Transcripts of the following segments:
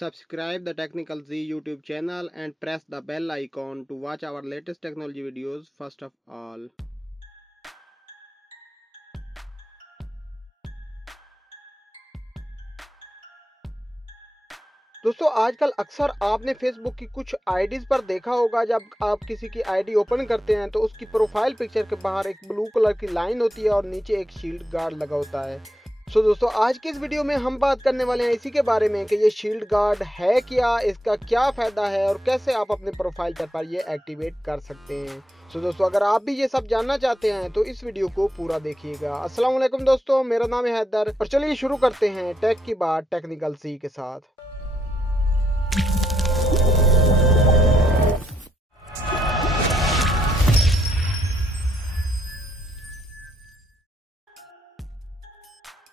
Subscribe the Technical Z YouTube channel and press the bell icon to watch our latest technology videos first of all. दोस्तों आजकल अक्सर आपने Facebook की कुछ IDs पर देखा होगा, जब आप किसी की आईडी ओपन करते हैं तो उसकी प्रोफाइल पिक्चर के बाहर एक ब्लू कलर की लाइन होती है और नीचे एक शील्ड गार्ड लगा होता है। सो दोस्तों आज की इस वीडियो में हम बात करने वाले हैं इसी के बारे में कि ये शील्ड गार्ड है क्या, इसका क्या फ़ायदा है और कैसे आप अपने प्रोफाइल पर ये एक्टिवेट कर सकते हैं। सो दोस्तों अगर आप भी ये सब जानना चाहते हैं तो इस वीडियो को पूरा देखिएगा। अस्सलाम वालेकुम दोस्तों, मेरा नाम है हैदर और चलिए शुरू करते हैं टेक की बात टेक्निकल सी के साथ।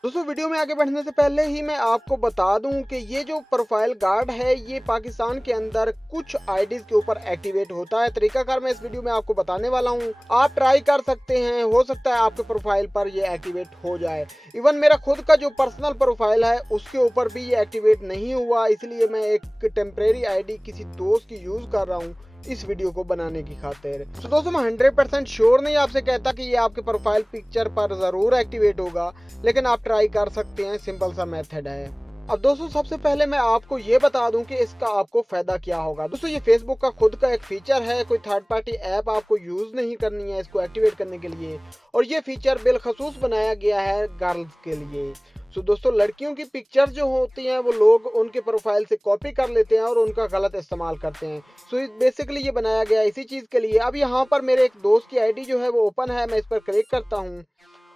दोस्तों वीडियो में आगे बढ़ने से पहले ही मैं आपको बता दूं कि ये जो प्रोफाइल गार्ड है ये पाकिस्तान के अंदर कुछ आईडीज के ऊपर एक्टिवेट होता है। तरीकाकार मैं इस वीडियो में आपको बताने वाला हूं, आप ट्राई कर सकते हैं, हो सकता है आपके प्रोफाइल पर ये एक्टिवेट हो जाए। इवन मेरा खुद का जो पर्सनल प्रोफाइल है उसके ऊपर भी ये एक्टिवेट नहीं हुआ, इसलिए मैं एक टेम्परेरी आईडी किसी दोस्त की यूज कर रहा हूँ इस वीडियो को बनाने की खातिर। तो दोस्तों मैं 100% श्योर नहीं आपसे कहता कि ये आपके प्रोफाइल पिक्चर पर जरूर एक्टिवेट होगा, लेकिन आप ट्राई कर सकते हैं, सिंपल सा मेथड है। अब दोस्तों सबसे पहले मैं आपको ये बता दूं कि इसका आपको फायदा क्या होगा। दोस्तों ये फेसबुक का खुद का एक फीचर है, कोई थर्ड पार्टी ऐप आपको यूज नहीं करनी है इसको एक्टिवेट करने के लिए, और ये फीचर बिलखसूस बनाया गया है गर्ल्स के लिए। तो दोस्तों लड़कियों की पिक्चर जो होती हैं वो लोग उनके प्रोफाइल से कॉपी कर लेते हैं और उनका गलत इस्तेमाल करते हैं। सो बेसिकली ये बनाया गया इसी चीज़ के लिए। अब यहाँ पर मेरे एक दोस्त की आईडी जो है वो ओपन है, मैं इस पर क्लिक करता हूँ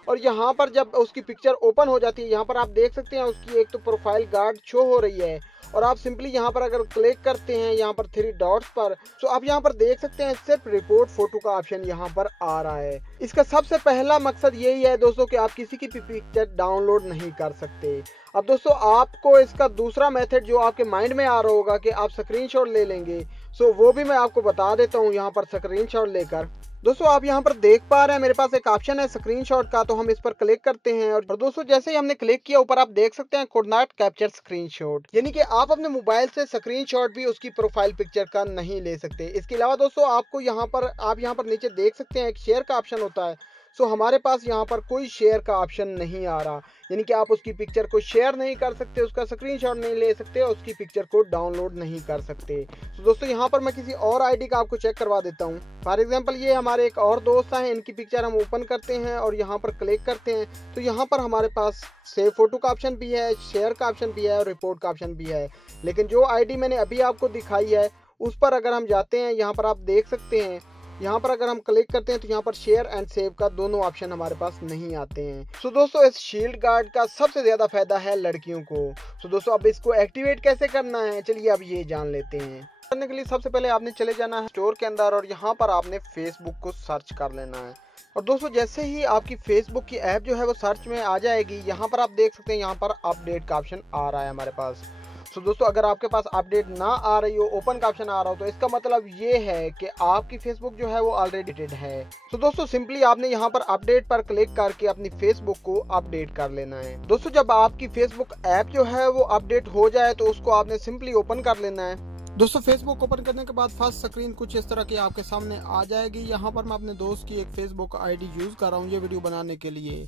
और यहाँ पर जब उसकी पिक्चर ओपन हो जाती है, यहाँ पर आप देख सकते हैं उसकी एक तो प्रोफाइल गार्ड शो हो रही है और आप सिंपली यहाँ पर अगर क्लिक करते हैं यहाँ पर 3 डॉट्स पर, तो आप यहाँ पर देख सकते हैं सिर्फ रिपोर्ट फोटो का ऑप्शन यहाँ पर आ रहा है। इसका सबसे पहला मकसद यही है दोस्तों कि आप किसी की पिक्चर डाउनलोड नहीं कर सकते। अब दोस्तों आपको इसका दूसरा मेथड जो आपके माइंड में आ रहा होगा कि आप स्क्रीनशॉट ले लेंगे, सो वो भी मैं आपको बता देता हूँ। यहाँ पर स्क्रीनशॉट लेकर दोस्तों आप यहाँ पर देख पा रहे हैं मेरे पास एक ऑप्शन है स्क्रीनशॉट का, तो हम इस पर क्लिक करते हैं और दोस्तों जैसे ही हमने क्लिक किया ऊपर आप देख सकते हैं कुड नॉट कैप्चर स्क्रीनशॉट, यानी कि आप अपने मोबाइल से स्क्रीनशॉट भी उसकी प्रोफाइल पिक्चर का नहीं ले सकते। इसके अलावा दोस्तों आपको यहाँ पर नीचे देख सकते हैं एक शेयर का ऑप्शन होता है। सो हमारे पास यहाँ पर कोई शेयर का ऑप्शन नहीं आ रहा, यानी कि आप उसकी पिक्चर को शेयर नहीं कर सकते, उसका स्क्रीनशॉट नहीं ले सकते और उसकी पिक्चर को डाउनलोड नहीं कर सकते। तो दोस्तों यहाँ पर मैं किसी और आईडी का आपको चेक करवा देता हूँ। फॉर एग्जांपल ये हमारे एक और दोस्त हैं, इनकी पिक्चर हम ओपन करते हैं और यहाँ पर क्लिक करते हैं तो यहाँ पर हमारे पास सेव फोटो का ऑप्शन भी है, शेयर का ऑप्शन भी है और रिपोर्ट का ऑप्शन भी है। लेकिन जो आईडी मैंने अभी आपको दिखाई है उस पर अगर हम जाते हैं, यहाँ पर आप देख सकते हैं, यहाँ पर अगर हम क्लिक करते हैं तो यहाँ पर शेयर एंड सेव का दोनों ऑप्शन हमारे पास नहीं आते हैं। सो दोस्तों इस शील्ड गार्ड का सबसे ज्यादा फायदा है लड़कियों को। सो दोस्तों अब इसको एक्टिवेट कैसे करना है चलिए अब ये जान लेते हैं। करने के लिए सबसे पहले आपने चले जाना है स्टोर के अंदर और यहाँ पर आपने फेसबुक को सर्च कर लेना है। और दोस्तों जैसे ही आपकी फेसबुक की ऐप जो है वो सर्च में आ जाएगी, यहाँ पर आप देख सकते हैं यहाँ पर अपडेट का ऑप्शन आ रहा है हमारे पास। तो दोस्तों अगर आपके पास अपडेट ना आ रही हो, ओपन का ऑप्शन आ रहा हो, तो इसका मतलब ये है कि आपकी फेसबुक जो है वो ऑलरेडी अपडेटेड है। तो दोस्तों सिंपली आपने यहाँ पर अपडेट पर क्लिक करके अपनी फेसबुक को अपडेट कर लेना है। दोस्तों जब आपकी फेसबुक ऐप जो है वो अपडेट हो जाए तो उसको आपने सिंपली ओपन कर लेना है। दोस्तों फेसबुक ओपन करने के बाद फर्स्ट स्क्रीन कुछ इस तरह की आपके सामने आ जाएगी। यहाँ पर मैं अपने दोस्त की एक फेसबुक आईडी यूज कर रहा हूँ ये वीडियो बनाने के लिए।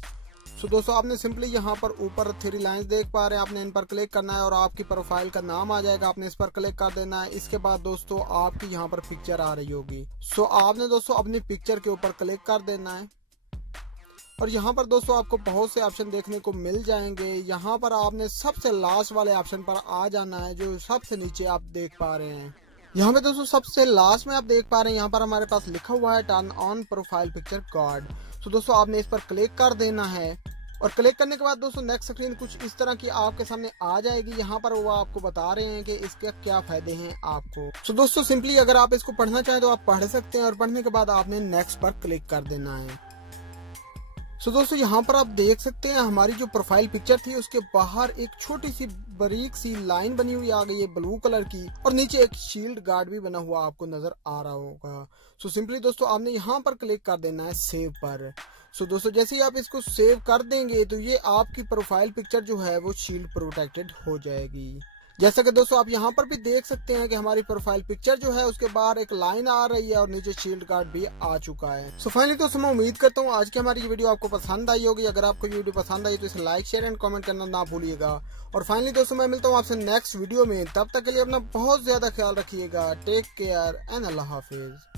सो दोस्तों आपने सिंपली यहाँ पर ऊपर 3 लाइंस देख पा रहे हैं, आपने इन पर क्लिक करना है और आपकी प्रोफाइल का नाम आ जाएगा, आपने इस पर क्लिक कर देना है। इसके बाद दोस्तों आपकी यहाँ पर पिक्चर आ रही होगी। सो आपने दोस्तों अपनी पिक्चर के ऊपर क्लिक कर देना है और यहाँ पर दोस्तों आपको बहुत से ऑप्शन देखने को मिल जाएंगे। यहाँ पर आपने सबसे लास्ट वाले ऑप्शन पर आ जाना है जो सबसे नीचे आप देख पा रहे हैं। यहाँ पे दोस्तों सबसे लास्ट में आप देख पा रहे हैं यहाँ पर हमारे पास लिखा हुआ है turn on profile picture guard. तो दोस्तों आपने इस पर क्लिक कर देना है और क्लिक करने के बाद दोस्तों नेक्स्ट स्क्रीन कुछ इस तरह की आपके सामने आ जाएगी। यहाँ पर वो आपको बता रहे हैं कि इसके क्या फायदे हैं आपको। तो दोस्तों सिंपली अगर आप इसको पढ़ना चाहें तो आप पढ़ सकते हैं और पढ़ने के बाद आपने नेक्स्ट पर क्लिक कर देना है। सो दोस्तों यहाँ पर आप देख सकते हैं हमारी जो प्रोफाइल पिक्चर थी उसके बाहर एक छोटी सी बारीक सी लाइन बनी हुई आ गई है ब्लू कलर की और नीचे एक शील्ड गार्ड भी बना हुआ आपको नजर आ रहा होगा। सो सिंपली दोस्तों आपने यहाँ पर क्लिक कर देना है सेव पर। सो दोस्तों जैसे ही आप इसको सेव कर देंगे तो ये आपकी प्रोफाइल पिक्चर जो है वो शील्ड प्रोटेक्टेड हो जाएगी। जैसा कि दोस्तों आप यहाँ पर भी देख सकते हैं कि हमारी प्रोफाइल पिक्चर जो है उसके बाहर एक लाइन आ रही है और नीचे शील्ड गार्ड भी आ चुका है। सो फाइनली दोस्तों मैं उम्मीद करता हूँ आज की हमारी ये वीडियो आपको पसंद आई होगी। अगर आपको ये वीडियो पसंद आई तो इसे लाइक शेयर एंड कमेंट करना ना भूलिएगा। और फाइनली दोस्तों मैं मिलता हूँ आपसे नेक्स्ट वीडियो में, तब तक के लिए अपना बहुत ज्यादा ख्याल रखिएगा। टेक केयर एंड अल्लाह हाफिज।